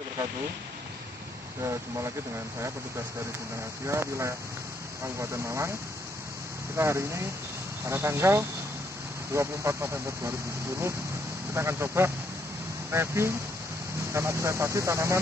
Wabarakatuh. Jumpa lagi dengan saya, petugas dari Bintang Asia wilayah Kabupaten Malang. Kita hari ini pada tanggal 24 November 2010 kita akan coba review dan observasi tanaman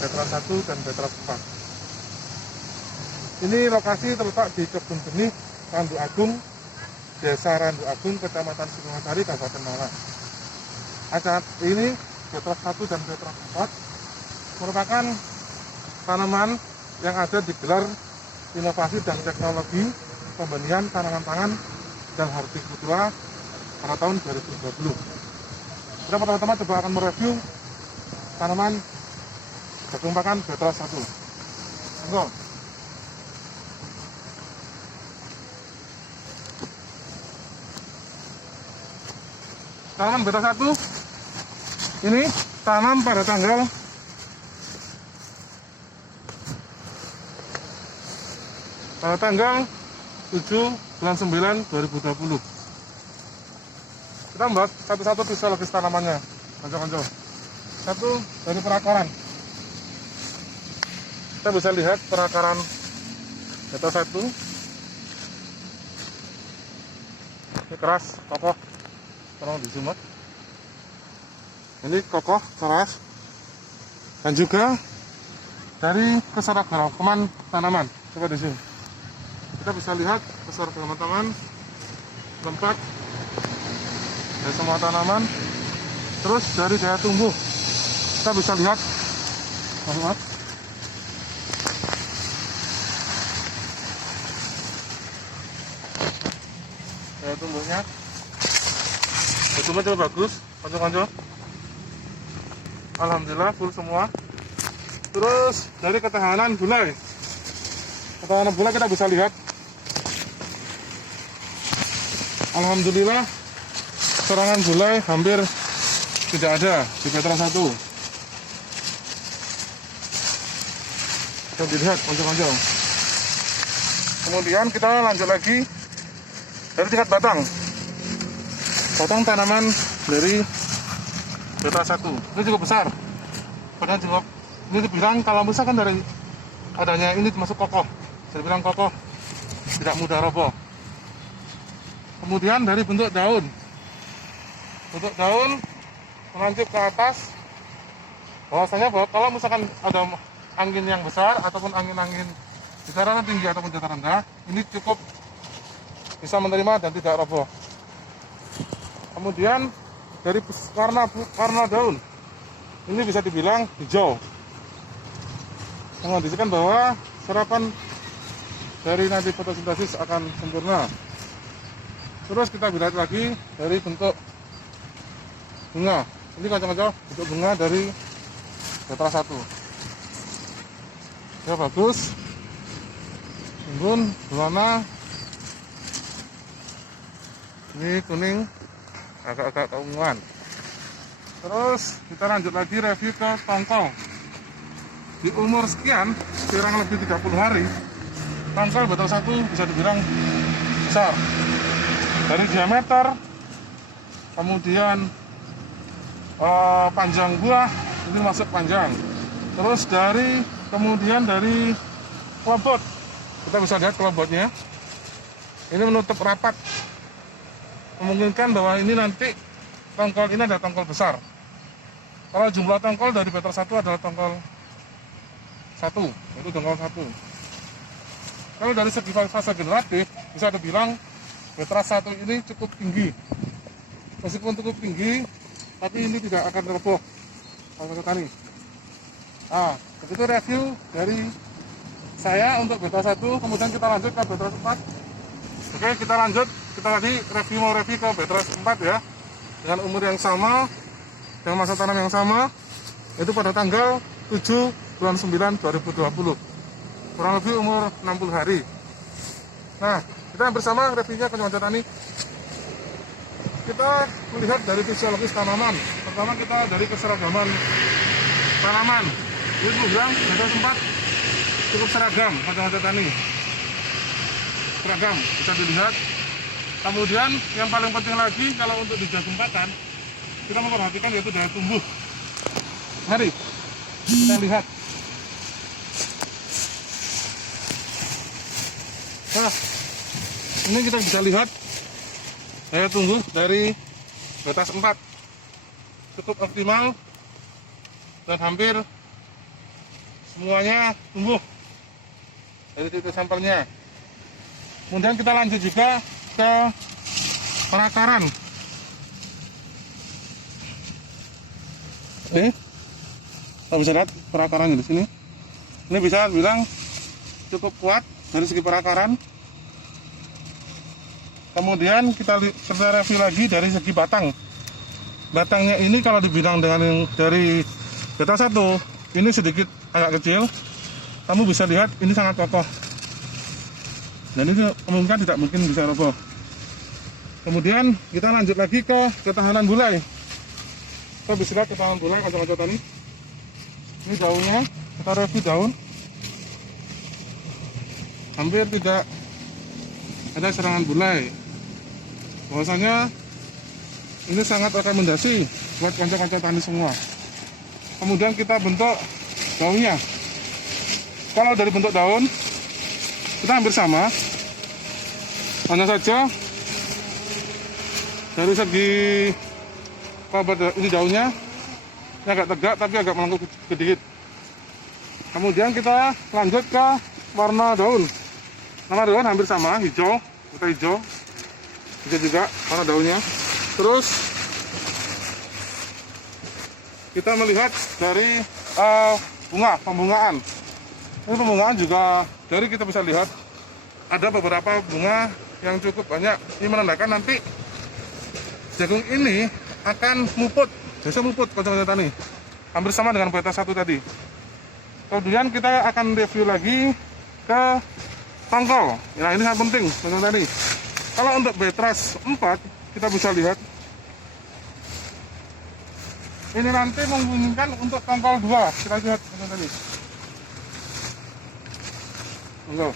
Betra 1 dan Betra 4. Ini lokasi terletak di kebun benih Randu Agung, Desa Randu Agung, Kecamatan Singosari, Kabupaten Malang. Saat ini Betra 1 dan Betra 4 merupakan tanaman yang ada di gelar inovasi dan teknologi pembenihan tanaman pangan dan hortikultura pada tahun 2020. Kita pertama-tama coba akan mereview tanaman jagung pakan Betra 1. Monggo. Tanaman Betra 1 ini tanam pada tanggal 7 bulan 9 2020. Kita membahas satu-satu fisiologis tanamannya, konco-konco. Satu dari perakaran. Kita bisa lihat perakaran Betra 1. Ini keras, kokoh. Tolong di zoom. Ini kokoh, keras. Dan juga dari keseragaman tanaman. Coba di zoom. Kita bisa lihat keseragaman tanaman lengkap dari semua tanaman. Terus dari daya tumbuh kita bisa lihat daya tumbuhnya. Daya tumbuhnya cukup bagus, konco-konco. Alhamdulillah full semua. Terus dari ketahanan gulai kita bisa lihat. Alhamdulillah serangan gulai hampir tidak ada di Betra 1. Kita dilihat konco-konco. Kemudian kita lanjut lagi dari tingkat batang tanaman dari Betra 1. Ini cukup besar. Padahal cukup. Ini dibilang kalau misalkan dari adanya ini termasuk kokoh. Saya bilang kokoh, tidak mudah roboh. Kemudian dari bentuk daun menancap ke atas. Bahwasanya kalau misalkan ada angin yang besar ataupun angin-angin di dataran tinggi ataupun dataran rendah, ini cukup bisa menerima dan tidak roboh. Kemudian dari warna daun ini bisa dibilang hijau, mengindikasikan bahwa serapan dari nanti fotosintesis akan sempurna. Terus kita lihat lagi dari bentuk bunga. Ini kacang-kacang bentuk bunga dari Betra 1. Ya bagus, timbun, berwarna ini kuning, agak-agak keunguan. Terus kita lanjut lagi review ke tongkol. Di umur sekian, kurang lebih 30 hari, tongkol Betra 1 bisa dibilang besar. Dari diameter, kemudian panjang buah, ini masuk panjang. Terus kemudian dari kelobot, kita bisa lihat kelobotnya. Ini menutup rapat, memungkinkan bahwa ini nanti tongkol ini ada tongkol besar. Kalau jumlah tongkol dari Betra 1 adalah tongkol 1, yaitu tongkol 1. Kalau dari segi fase generatif, bisa dibilang Betra 1 ini cukup tinggi. Meskipun cukup tinggi, tapi ini tidak akan roboh kalau petani. Nah, begitu review dari saya untuk Betra 1. Kemudian kita lanjut ke Betra 4. Oke, kita lanjut. Kita tadi mau review ke Betra 4 ya, dengan umur yang sama, dengan masa tanam yang sama, itu pada tanggal 7 bulan 9 2020. Kurang lebih umur 60 hari. Nah, kita bersama reviewnya ke tani. Kita melihat dari fisiologis tanaman. Pertama kita dari keseragaman tanaman. Ini bilang Betra 4 cukup seragam kacamata tani. Seragam bisa dilihat. Kemudian yang paling penting lagi kalau untuk di jagung pakan, kita memperhatikan yaitu daya tumbuh. Mari Kita lihat. Nah, ini kita bisa lihat daya tumbuh dari betas 4 cukup optimal dan hampir semuanya tumbuh dari titik sampelnya. Kemudian kita lanjut juga ke perakaran. Oke, kita bisa lihat perakarannya di sini. Ini bisa bilang cukup kuat dari segi perakaran. Kemudian kita review lagi dari segi batang. Batangnya ini kalau dibilang dengan yang dari beta 1, ini sedikit agak kecil. Kamu bisa lihat ini sangat kokoh. Dan ini kemungkinan tidak mungkin bisa roboh. Kemudian kita lanjut lagi ke ketahanan bulai. Kita bisa lihat ketahanan bulai kacang-kacang tani. Ini daunnya, kita review daun. Hampir tidak ada serangan bulai. Bahwasanya ini sangat rekomendasi buat kancah-kancah tani semua. Kemudian kita bentuk daunnya. Kalau dari bentuk daun kita hampir sama, hanya saja dari segi ini daunnya ini agak tegak tapi agak melengkung sedikit. Kemudian kita lanjut ke warna daun. Warna daun hampir sama, hijau, kita hijau juga warna daunnya. Terus kita melihat dari pembungaan. Ini pembungaan juga dari kita bisa lihat ada beberapa bunga yang cukup banyak. Ini menandakan nanti jagung ini akan muput, biasa muput kancah-kancah tani. Hampir sama dengan beta 1 tadi. Kemudian kita akan review lagi ke tongkol. Nah, ini sangat penting kancah-kancah tani. Kalau untuk Betras 4 kita bisa lihat ini nanti memungkinkan untuk tongkol 2. Kita lihat tadi. Tongkol.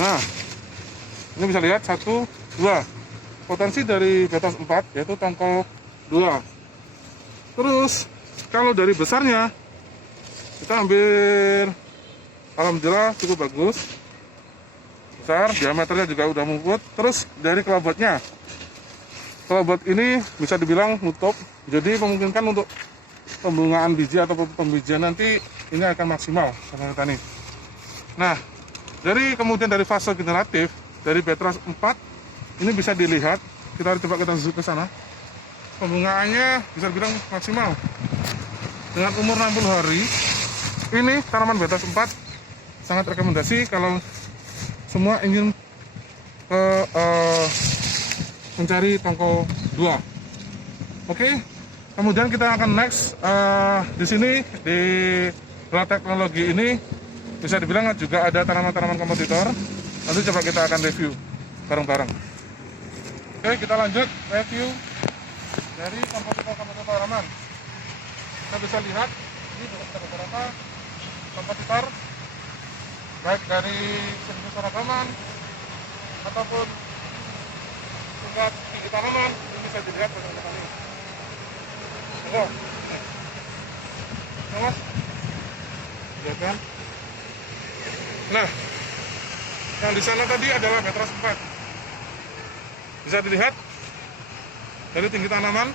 Nah, ini bisa lihat 1, 2. Potensi dari Betras 4 yaitu tongkol 2. Terus kalau dari besarnya kita hampir alhamdulillah cukup bagus. Besar, diameternya juga udah muput. Terus dari kelabotnya, kelabot ini bisa dibilang nutup, jadi memungkinkan untuk pembungaan biji atau pembijian nanti ini akan maksimal karena tani. Nah, kemudian dari fase generatif dari Betras 4 ini bisa dilihat, kita zoom ke sana. Pembungaannya bisa dibilang maksimal. Dengan umur 60 hari, ini tanaman Betras 4 sangat rekomendasi kalau semua ingin mencari tongkol 2. Oke, kemudian kita akan next di sini di teknologi ini bisa dibilang juga ada tanaman-tanaman kompetitor. Nanti coba kita akan review bareng-bareng. Oke, kita lanjut review dari kompetitor tanaman. Kita bisa lihat ini beberapa kompetitor baik dari segi keragaman ataupun tingkat tinggi tanaman ini bisa dilihat pada kali. Mas, lihat kan? Nah, yang di sana tadi adalah Betras 4. Bisa dilihat dari tinggi tanaman.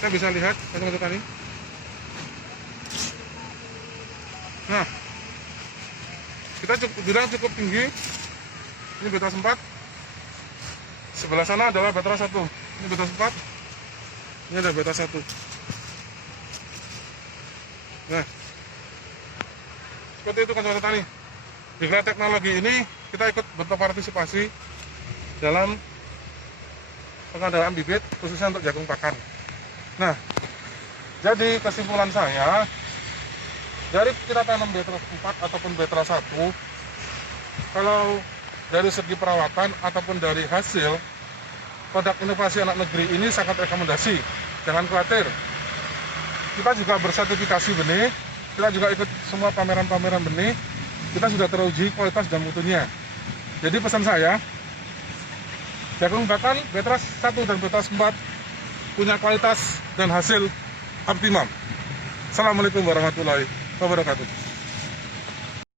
Kita bisa lihat satu kali. Nah, kita cukup tinggi. Ini Betras 4. Sebelah sana adalah Betras 1. Ini Betras 4. Ini ada Betras 1. Nah, seperti itu kawan-kawan tani. Di teknologi ini kita ikut berpartisipasi dalam pengadaan bibit khususnya untuk jagung pakan. Nah, jadi kesimpulan saya dari kita tanam Betras 4 ataupun Betras 1, kalau dari segi perawatan ataupun dari hasil, produk inovasi anak negeri ini sangat rekomendasi. Jangan khawatir. Kita juga bersertifikasi benih, kita juga ikut semua pameran-pameran benih, kita sudah teruji kualitas dan mutunya. Jadi pesan saya, jagung pakan Betras 1 dan Betras 4 punya kualitas dan hasil optimum. Assalamualaikum warahmatullahi wabarakatuh.